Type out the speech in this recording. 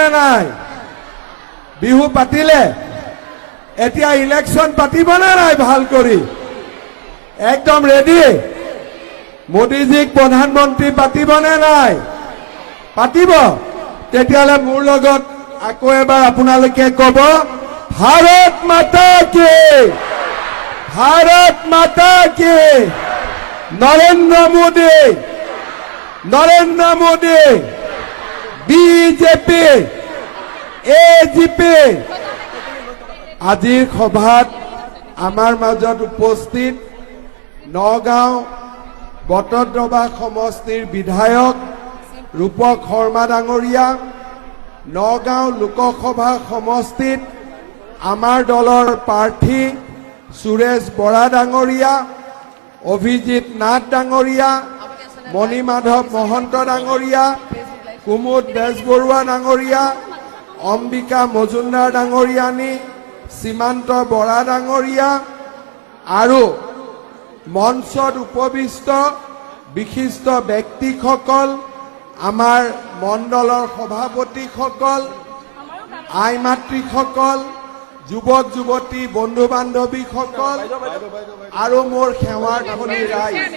নে নাই বিহু পাতিলে এতিয়া ইলেকশন পাতিব নে নাই ভাল কৰি একদম ৰেডি মোদীজীক প্ৰধানমন্ত্ৰী পাতিব নে নাই পাতিব তেতিয়ালে মোৰ লগত আকৌ এবাৰ আপোনালোকে ক'ব ভাৰত মাতা কি নৰেন্দ্ৰ মোদী বিজেপি এজিপি আজিৰ সভাত আমাৰ মাজত উপস্থিত নগাঁও বটদ্ৰৱা সমষ্টিৰ বিধায়ক ৰূপক শৰ্মা ডাঙৰীয়া নগাঁও লোকসভা সমষ্টিত আমাৰ দলৰ প্ৰাৰ্থী সুৰেশ বৰা ডাঙৰীয়া অভিজিত নাথ ডাঙৰীয়া মণিমাধৱ মহন্ত ডাঙৰীয়া কুমুদ বেজবৰুৱা ডাঙৰীয়া অম্বিকা মজুমদাৰ ডাঙৰীয়ানী সীমান্ত বৰা ডাঙৰীয়া আৰু মঞ্চত উপবিষ্ট বিশিষ্ট ব্যক্তিসকল আমাৰ মণ্ডলৰ সভাপতিসকল আই মাতৃসকল যুৱক যুৱতী বন্ধু বান্ধৱীসকল আৰু মোৰ সেৱাৰ ধনী ৰাইজ